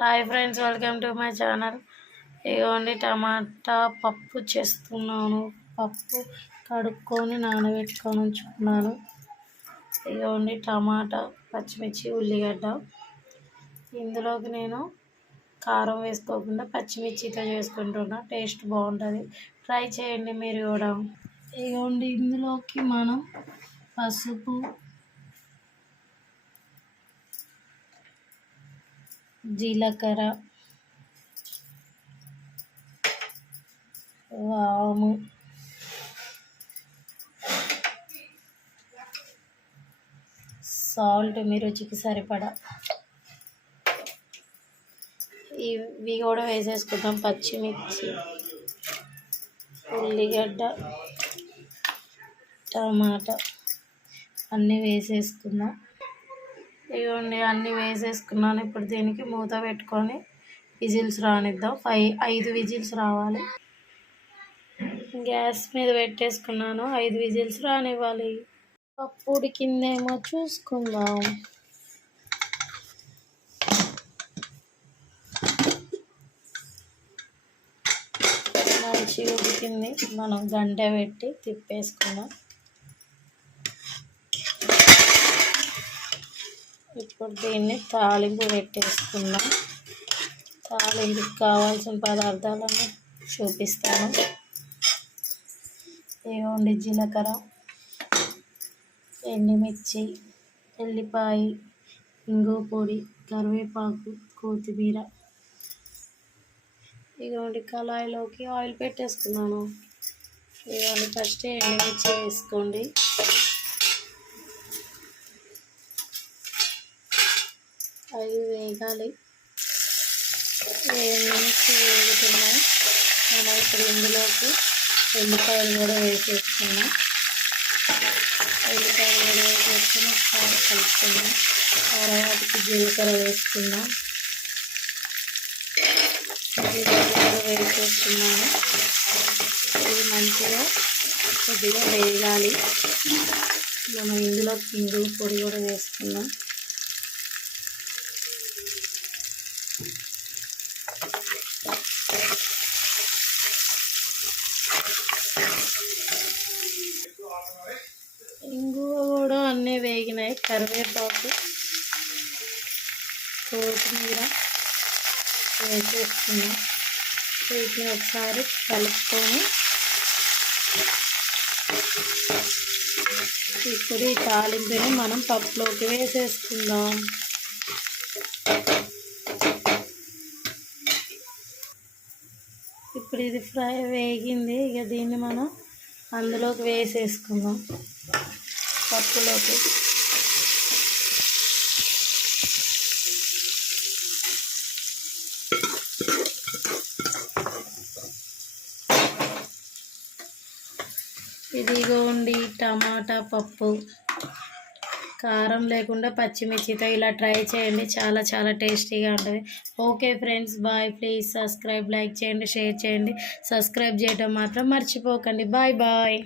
Hi friends, welcome to my channel. ఇదిగోండి టమాటా పప్పు చేస్తున్నాను. పప్పు కడుక్కొని నానబెట్టుకొని ఉంచుకున్నాను. ఇదిగోండి టమాటా, పచ్చిమిర్చి, ఉల్లిగడ్డ. ఇందులోకి నేను కారం వేసుకోకుండా పచ్చిమిర్చితో చేసుకుంటున్నా. టేస్ట్ బాగుంటుంది, ట్రై చేయండి మీరు కూడా. ఇదిగోండి ఇందులోకి మనం పసుపు, జీలకర్ర, వాము, సాల్ట్ మీ రుచికి సరిపడా ఇవి కూడా వేసేసుకుందాం. పచ్చిమిర్చి, ఉల్లిగడ్డ, టమాటా అన్నీ వేసేసుకుందాం. ఇవ్వండి అన్నీ వేసేసుకున్నాను. ఇప్పుడు దీనికి మూత పెట్టుకొని విజిల్స్ రానిద్దాం. 5 విజిల్స్ రావాలి. గ్యాస్ మీద పెట్టేసుకున్నాను. 5 విజిల్స్ రానివ్వాలి. పప్పు ఉడికిందేమో చూసుకుందాం. మంచిగా ఉడికింది. మనం గంట పెట్టి తిప్పేసుకుందాం. ఇప్పుడు దీన్ని తాలింపు పెట్టేసుకుందాం. తాలింపుకి కావాల్సిన పదార్థాలను చూపిస్తాను. ఇవ్వండి జీలకర్ర, ఎండుమిర్చి, ఎల్లిపాయ, ఇంగు పొడి, కరివేపాకు, కొత్తిమీర. ఇవ్వండి కళాయిలోకి ఆయిల్ పెట్టేసుకున్నాను. ఇవ్వండి ఫస్ట్ ఎండుమిర్చి వేసుకోండి. అవి వేగాలి. ఎండుమిర్చి వేగుతున్నాయి. మనం ఇప్పుడు ఇందులోకి ఎల్లిపాయలు కూడా వేసేసుకున్నాం. ఎల్లిపాయలు కూడా వేసేసుకుని ఒకసారి కలుపుకుందాం. తర్వాతకి జీలకర్ర వేసుకుందాం. జీలకర్ర వేసేసుకున్నాను. ఇది మంచిగా కొద్దిగా వేగాలి. మనం ఇందులో ఇంగు పొడి కూడా వేసుకుందాం. ఇంగువ కూడా అన్నీ వేగినాయి. కరివేపాకు, కొత్తిమీర వేసేసుకున్నాం. వీటిని ఒకసారి కలుపుకొని ఇప్పుడు ఈ తాలింపుని మనం పప్పులోకి వేసేసుకుందాం. ఇప్పుడు ఇది వేగింది. ఇక దీన్ని మనం అందులోకి వేసేసుకుందాం. పప్పులోకి ఇదిగోండి టమాటా పప్పు. కారం లేకుండా పచ్చిమిర్చితో ఇలా ట్రై చేయండి. చాలా చాలా టేస్టీగా ఉంటుంది. Okay friends, bye. Please subscribe, like చేయండి, షేర్ చేయండి. సబ్స్క్రైబ్ చేయడం మాత్రం మర్చిపోకండి. Bye bye.